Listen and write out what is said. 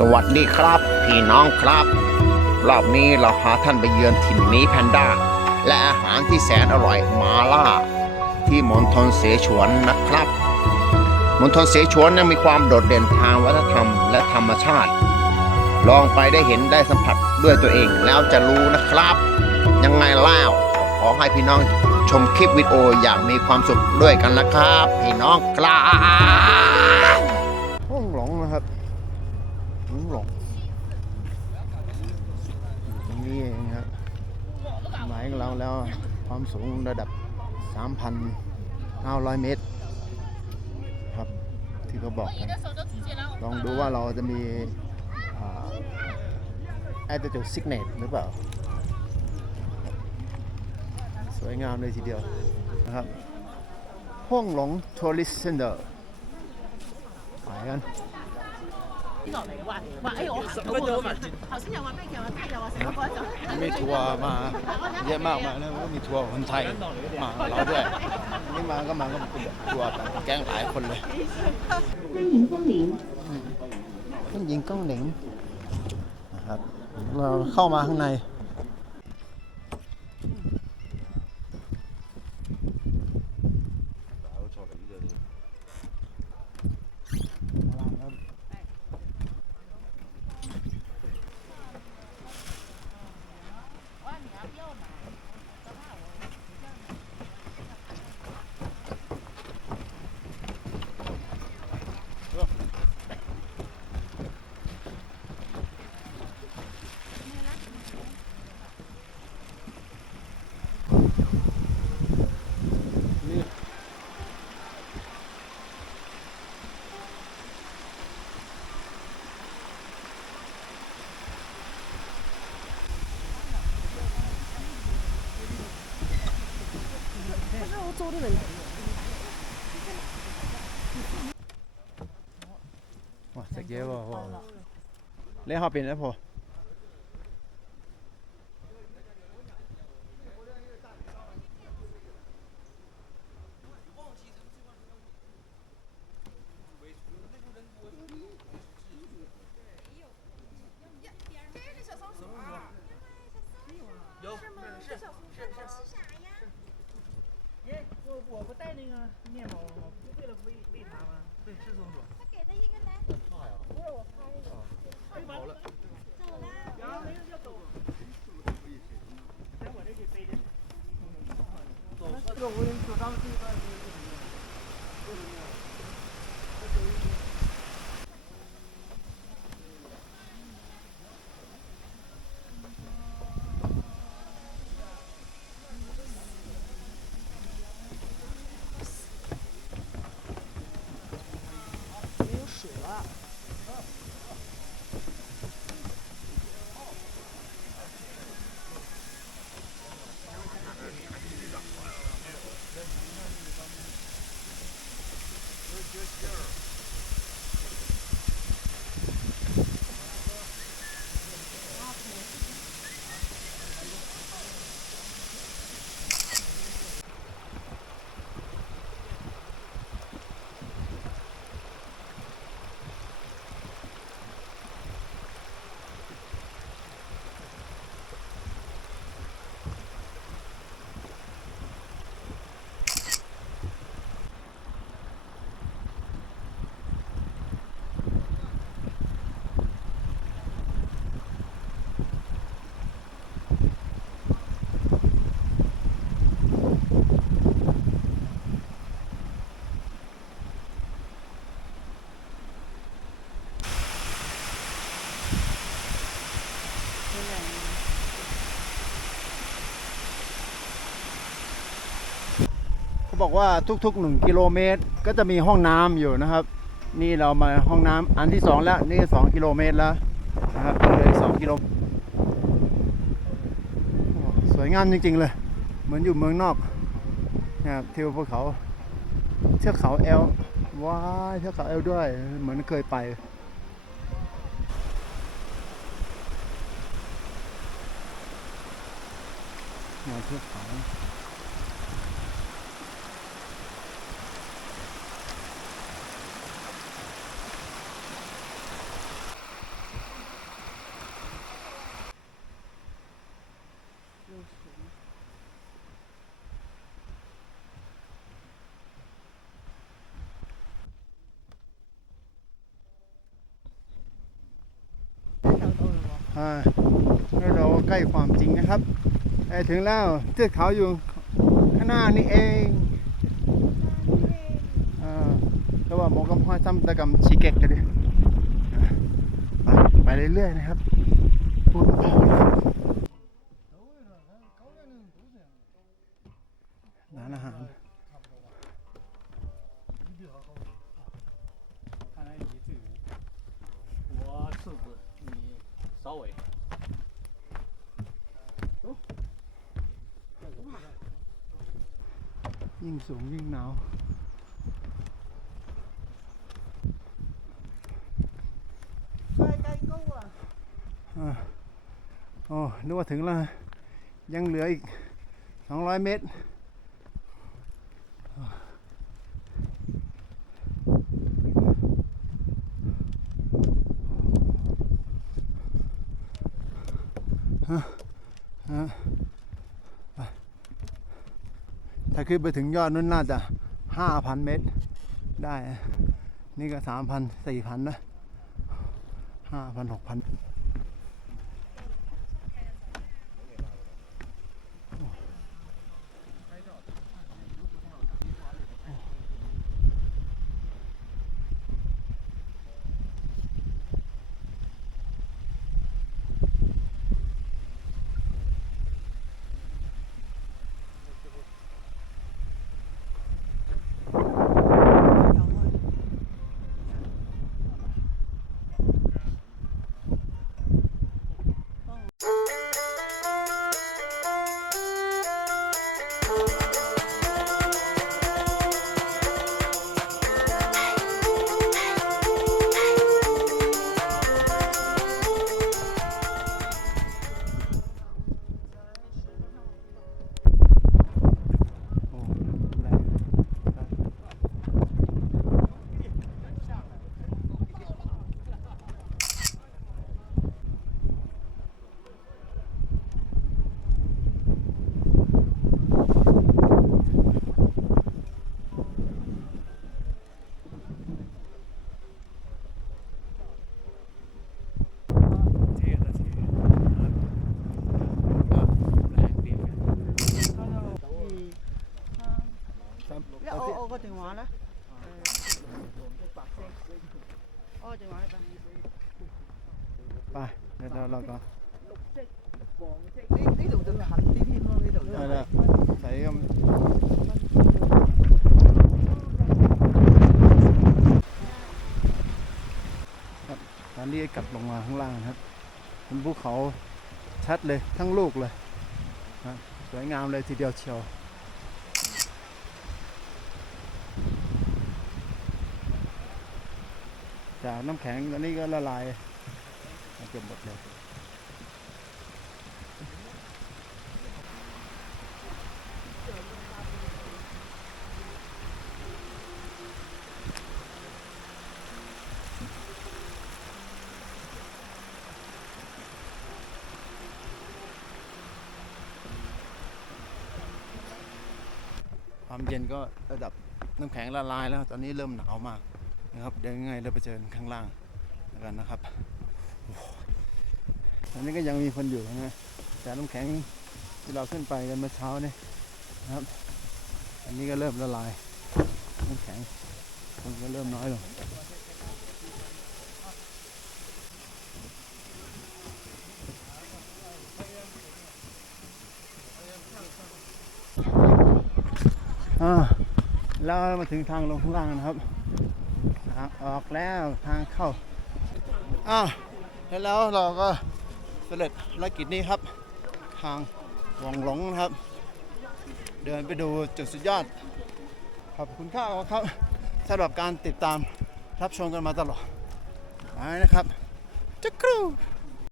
สวัสดีครับ พี่น้องครับ รอบนี้เราพาท่านไปเยือนถิ่นหมีแพนด้า และอาหารที่แสนอร่อยมาล่า ที่มณฑลเสฉวนนะครับมณฑลเสฉวนยังมีความโดดเด่นทางวัฒนธรรมและธรรมชาติ ลองไปได้เห็นได้สัมผัสด้วยตัวเองแล้วจะรู้นะครับ ยังไงเล่าขอให้พี่น้องชมคลิปวิดีโออย่างมีความสุขด้วยกันนะครับ พี่น้องครับห้องหลงนะครับห้องหลงตรงนี้เองครับหมายของ เราแล้วความสูงระดับ3,500 เมตร ครับที่เขาบอกกันลองดูว่าเราจะมีแอดจูซิกเนตหรือเปล่า สวยงามเลยทีเดียวนะครับห้องหลงทัวริสเซนเตอร์ไปกัน 落嚟话话诶我行到嗰度头先又话咩又话咩又话成个就 มีทัวร์มาเยอะมากมายแล้วก็มีทัวร์คนไทยมากับเราด้วยนี่มาก็มาก็เป็นทัวร์แบบแก๊งหลายคนเลย 欢迎光临。 ท่านยิงก้องเหลงนะครับ เราเข้ามาข้างใน 哇，食嘢喎，你喺后边一铺。 เขาบอกว่าทุกๆ 1 กิโลเมตร ก็จะมีห้องน้ำอยู่นะครับ นี่เรามาห้องน้ำอันที่ 2 แล้ว นี่ 2 กิโลเมตรแล้วนะครับเลย2กิโลสวยงามจริง ๆ เลย เหมือนอยู่เมืองนอกนะครับทิวภูเขาเทือกเขาแอลว้าเทือกเขาแอลด้วย เหมือนเคยไปเทือกเขา อ่าแล้ว เราใกล้ความจริงนะครับถึงแล้วเทือกเขาอยู่ข้างหน้านี่เองก็ว่าหมอกำห้อยซ้ำตะกำชีเก็กกันดิไปไปเรื่อยๆนะครับพูดเบาร้านอาหาร ยิ่งสูงยิ่งหนาวอ่าโอ้นึกว่าถึงแล้ว ยังเหลืออีก 200 เมตร ฮะฮะไปถ้า ขึ้นไปถึงยอดนู้นน่าจะ 5,000 เมตร ได้ นี่ก็ 3,000 4,000 นะ 5,000 6,000 ไปไเดี๋ยวเราก่อน Đi, đi đủ đường hẳn đi thêm luôn, ด้ đường ใส่ก็ ครับตอนนี้กลับลงมาข้างล่างนะครับเป็นภูเขาชัดเลยทั้งลูกเลยสวยงามเลยทีเดียวเชียว จากน้ำแข็งตอนนี้ก็ละลายเกือบหมดเลยความเย็นก็ระดับน้ำแข็งละลายแล้ว ตอนนี้เริ่มหนาวมาก นะครับเดี๋ยวยังไงเราไปเจอนข้างล่างแล้วกันนะครับตอนนี้ก็ยังมีคนอยู่นะแต่น้ำแข็งที่เราขึ้นไปกันเมื่อเช้านี่นะครับ อันนี้ก็เริ่มละลายน้ำแข็งคนก็เริ่มน้อยลงอ่าแล้วมาถึงทางลงข้างล่างนะครับางออกแล้วทางเข้าอ่าแล้วเราก็เสร็จภารกิจนี้ครับ ทางหวงหลงนะครับ เดินไปดูจุดสุดยอด ขอบคุณค่าครับสำหรับการติดตามรับชมกันมาตลอดไปนะครับจักครู